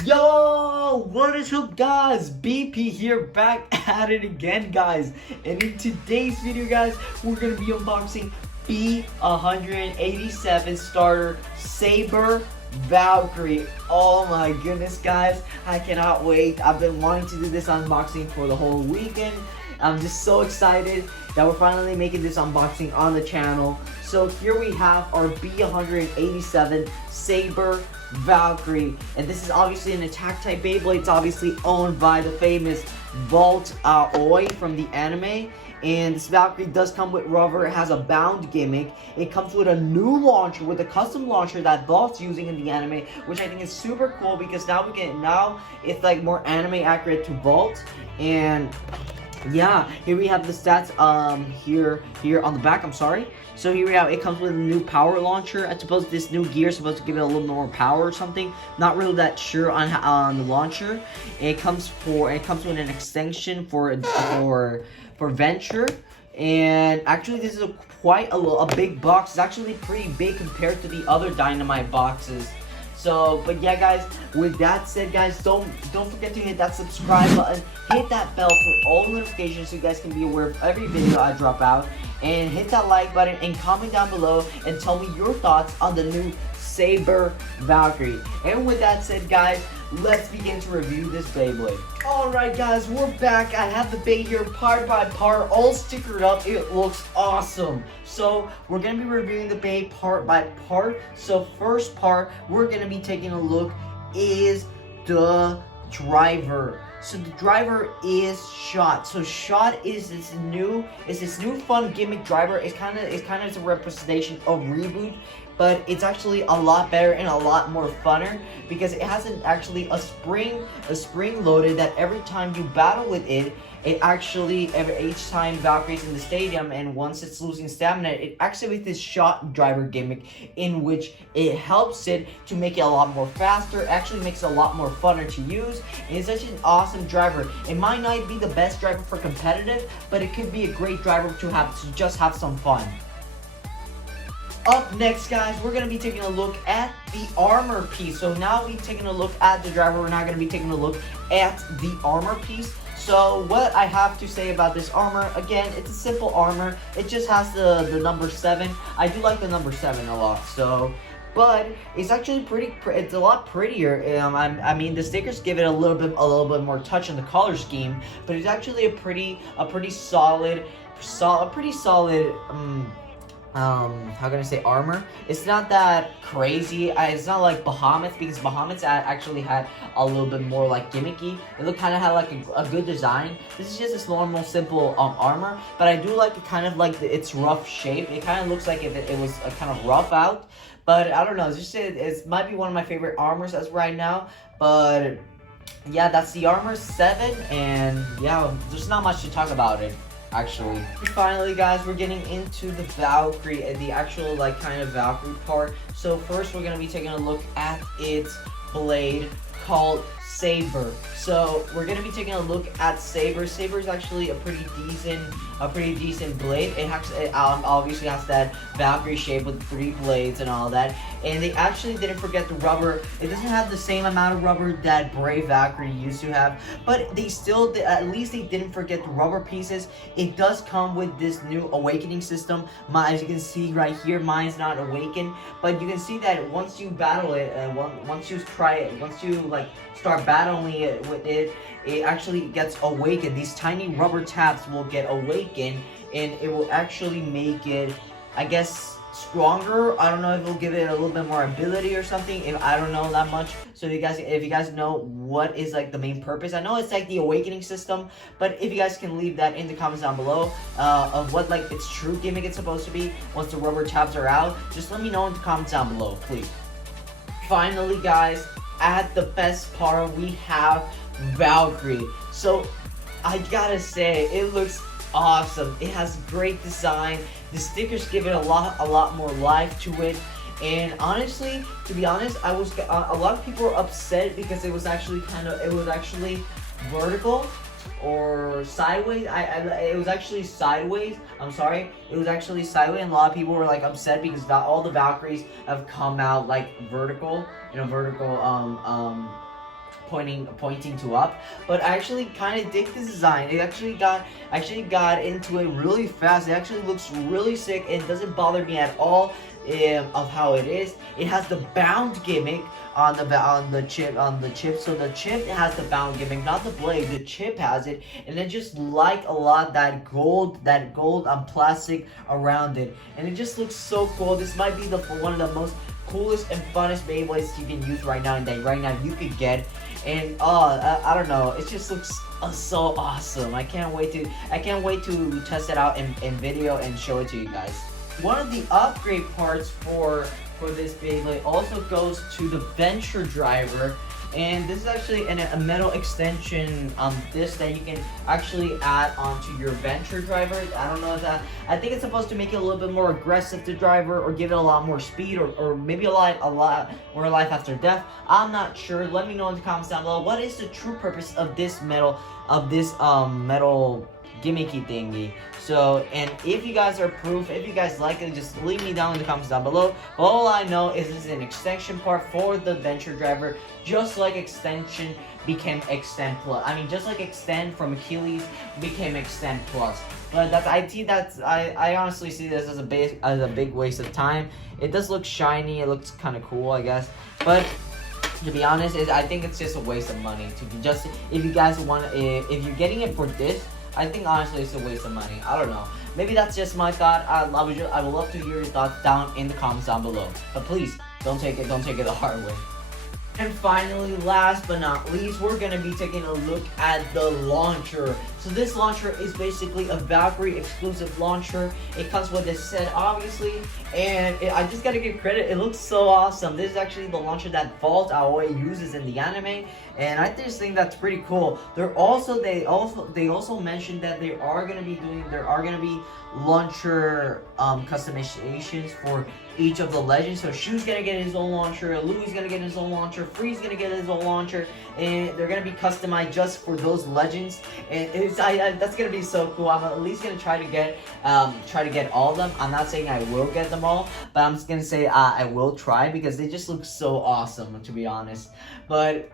Yo, what is up guys? BP here, back at it again guys. And in today's video guys, we're going to be unboxing B187 starter Saber Valkyrie. Oh my goodness guys, I cannot wait. I've been wanting to do this unboxing for the whole weekend. I'm just so excited that we're finally making this unboxing on the channel. So here we have our B187 Saber Valkyrie, and this is obviously an attack type Beyblade. It's obviously owned by the famous Vault Oi from the anime. And this Valkyrie does come with rubber. It has a bound gimmick. It comes with a new launcher, with a custom launcher that Vault's using in the anime, which I think is super cool because now it's like more anime accurate to Vault. And yeah, here we have the stats here on the back, I'm sorry. So here we have, it comes with a new power launcher. I suppose this new gear is supposed to give it a little more power or something. Not really that sure on the launcher. It comes with an extension for Venture. And actually this is quite a big box. It's actually pretty big compared to the other Dynamite boxes. So, but yeah guys, with that said guys, don't forget to hit that subscribe button, hit that bell for all notifications so you guys can be aware of every video I drop out, and hit that like button and comment down below and tell me your thoughts on the new Saber Valkyrie. And with that said guys, let's begin to review this Beyblade. Alright guys, we're back. I have the Bey here part by part, all stickered up. It looks awesome. So we're going to be reviewing the Bey part by part. So first part we're going to be taking a look is the driver. So the driver is Shot. So Shot is this new fun gimmick driver. It's kind of a representation of Reboot, but it's actually a lot better and a lot more funner because it has actually a spring loaded that every time you battle with it, each time Valkyrie's in the stadium and once it's losing stamina, it activates this Shot driver gimmick in which it helps it to make it a lot more faster. It actually makes it a lot more funner to use, and it's such an awesome driver. It might not be the best driver for competitive, but it could be a great driver to just have some fun. Up next guys, we're going to be taking a look at the armor piece. So now we've taken a look at the driver, we're now going to be taking a look at the armor piece. So what I have to say about this armor, again, it's a simple armor. It just has the number 7. I do like the number 7 a lot, so, but it's actually it's a lot prettier. I mean, the stickers give it a little bit more touch in the color scheme, but it's actually a pretty solid how can I say, armor. It's not that crazy. It's not like Bahamut's, because Bahamut's actually had a little bit more like gimmicky. It kind of had like a good design. This is just this normal simple armor, but I do like it kind of like its rough shape. It kind of looks like if it was kind of rough out, but I don't know. It's just it might be one of my favorite armors as right now, but yeah, that's the armor 7, and yeah, there's not much to talk about it. Actually, finally guys, we're getting into the Valkyrie and the actual like kind of Valkyrie part. So first we're going to be taking a look at its blade called Saber. So we're going to be taking a look at Saber. Saber is actually a pretty decent blade. It obviously has that Valkyrie shape with 3 blades and all that. And they actually didn't forget the rubber. It doesn't have the same amount of rubber that Brave Valkyrie used to have, but they still, at least they didn't forget the rubber pieces. It does come with this new awakening system. As you can see right here, mine's not awakened, but you can see that once you battle it, once you like start battling it with it, it actually gets awakened. These tiny rubber tabs will get awakened, and it will actually make it, I guess, stronger. I don't know if it'll give it a little bit more ability or something. I don't know that much. So if you guys know what is like the main purpose, I know it's like the awakening system, but if you guys can leave that in the comments down below of what like its true gimmick it's supposed to be once the rubber tabs are out, just let me know in the comments down below, please. Finally guys, at the best part, we have Valkyrie. So I gotta say, it looks awesome. It has great design. The stickers give it a lot more life to it. And honestly, to be honest, a lot of people were upset because it was actually vertical or sideways. It was actually sideways. I'm sorry, it was actually sideways, and a lot of people were like upset because all the Valkyries have come out like vertical in a vertical pointing to up, but I actually kind of dig this design. It actually got into it really fast. It actually looks really sick. It doesn't bother me at all of how it is. It has the bound gimmick on the chip. So the chip has the bound gimmick, not the blade. The chip has it, and I just like a lot that gold plastic around it, and it just looks so cool. This might be one of the most coolest and funnest Beyblades you can use right now, and that right now you could get. And I don't know, it just looks so awesome. I can't wait to test it out in video and show it to you guys. One of the upgrade parts for this Beyblade also goes to the Venture Driver, and this is actually a metal extension disc that you can actually add onto your Venture Driver. I don't know that. I think it's supposed to make it a little bit more aggressive to driver, or give it a lot more speed, or maybe a lot more life after death. I'm not sure. Let me know in the comments down below. What is the true purpose of this metal gimmicky thingy? So, and if you guys are proof, if you guys like it, just leave me down in the comments down below. But all I know is this is an extension part for the Venture Driver, just like extension became Extend Plus. I mean, just like Extend from Achilles became Extend Plus. But I honestly see this as a big waste of time. It does look shiny. It looks kind of cool, I guess. But to be honest, I think it's just a waste of money. If you guys want, if you're getting it for this, I think honestly it's a waste of money. I don't know. Maybe that's just my thought. I would love to hear your thoughts down in the comments down below. But please don't take it the hard way. And finally, last but not least, we're going to be taking a look at the launcher. So this launcher is basically a Valkyrie exclusive launcher. It comes with this set, obviously, and I just got to give credit. It looks so awesome. This is actually the launcher that Vault Aoi uses in the anime, and I just think that's pretty cool. They also mentioned that there are going to be launcher customizations for each of the legends. So Shu's gonna get his own launcher, Louis gonna get his own launcher, Free's gonna get his own launcher, and they're gonna be customized just for those legends. And that's gonna be so cool. I'm at least gonna try to get all of them. I'm not saying I will get them all, but I'm just gonna say I will try, because they just look so awesome, to be honest. But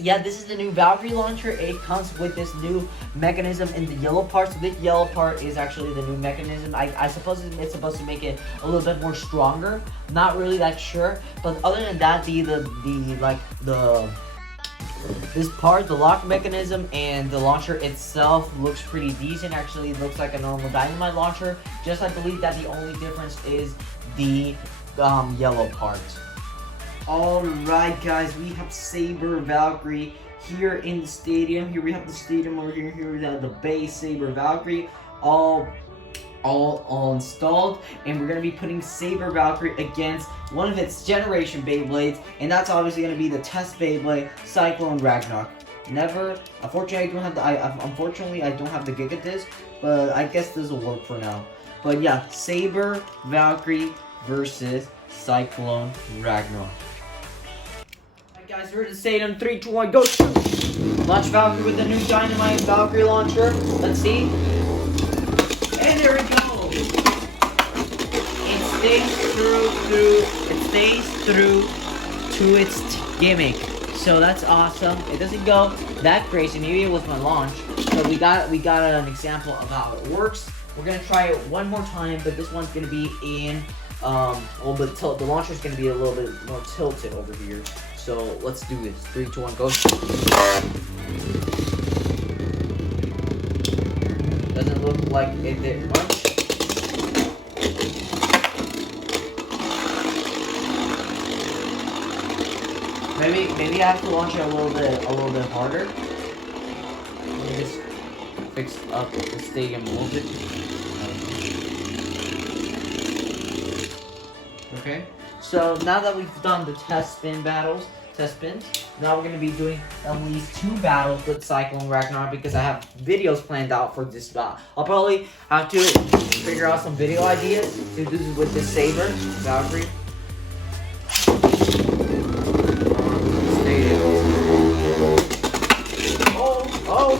yeah, this is the new Valkyrie launcher. It comes with this new mechanism in the yellow part. So this yellow part is actually the new mechanism. I suppose it's supposed to make it a little bit more stronger. Not really that sure. But other than that, this part, the lock mechanism and the launcher itself looks pretty decent. Actually, it looks like a normal dynamite launcher. Just I believe that the only difference is the yellow part. Alright guys, we have Saber Valkyrie here in the stadium. Here we have the stadium over here. Here we have the base Saber Valkyrie all installed, and we're going to be putting Saber Valkyrie against one of its generation Beyblades, and that's obviously going to be the test Beyblade, Cyclone Ragnarok. Unfortunately I don't have the Giga Disc, but I guess this will work for now. But yeah, Saber Valkyrie versus Cyclone Ragnarok. Guys, we're at the stadium. 3, 2, 1, go! Launch Valkyrie with the new Dynamite Valkyrie launcher. Let's see. And there we go. It stays true to its gimmick. So that's awesome. It doesn't go that crazy. Maybe it was my launch, but we got an example of how it works. We're gonna try it one more time, but this one's gonna be in the launcher's gonna be a little bit more tilted over here. So let's do this. 3, 2, 1, go. Doesn't look like it did much. Maybe I have to launch it a little bit harder. Let me just fix up the stadium a little bit. Okay. So now that we've done the test spins, now we're going to be doing at least 2 battles with Cyclone Ragnarok, because I have videos planned out for this battle. I'll probably have to figure out some video ideas to do with this Saber Valkyrie. Oh!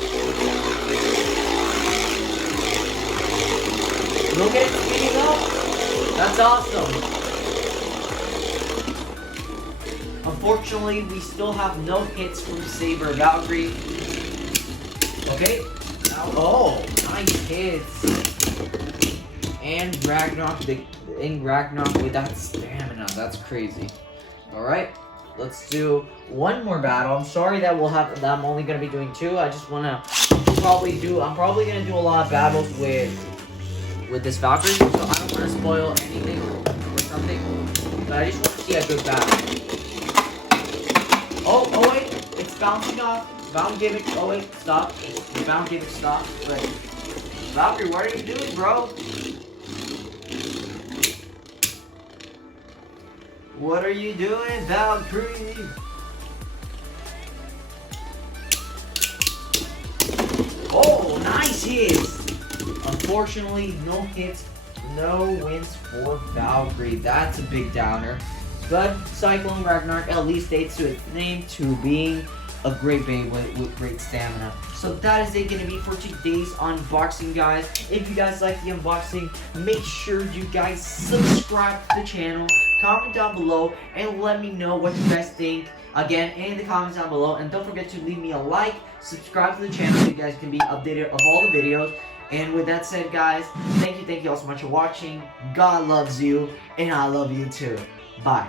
Look at it speeding up! That's awesome! Unfortunately, we still have no hits from Saber Valkyrie. Okay. Now, oh, nice hits. And Ragnarok, Ragnarok with that stamina. That's crazy. Alright. Let's do one more battle. I'm sorry that I'm only gonna be doing 2. I just wanna I'm probably gonna do a lot of battles with this Valkyrie, so I don't wanna spoil anything or something. But I just wanna see a good battle. Oh wait, it's bouncing off. Bound gimmick. Oh wait, stop. The bound gimmick stop. But Valkyrie, what are you doing, bro? What are you doing, Valkyrie? Oh, nice hits! Unfortunately, no hits, no wins for Valkyrie. That's a big downer. But Cyclone Ragnarok at least stays to its name to being a great Beyblade with great stamina. So that is it gonna be for today's unboxing, guys. If you guys like the unboxing, make sure you guys subscribe to the channel, comment down below, and let me know what you guys think again in the comments down below. And don't forget to leave me a like, subscribe to the channel so you guys can be updated of all the videos. And with that said, guys, thank you all so much for watching. God loves you, and I love you too. Bye.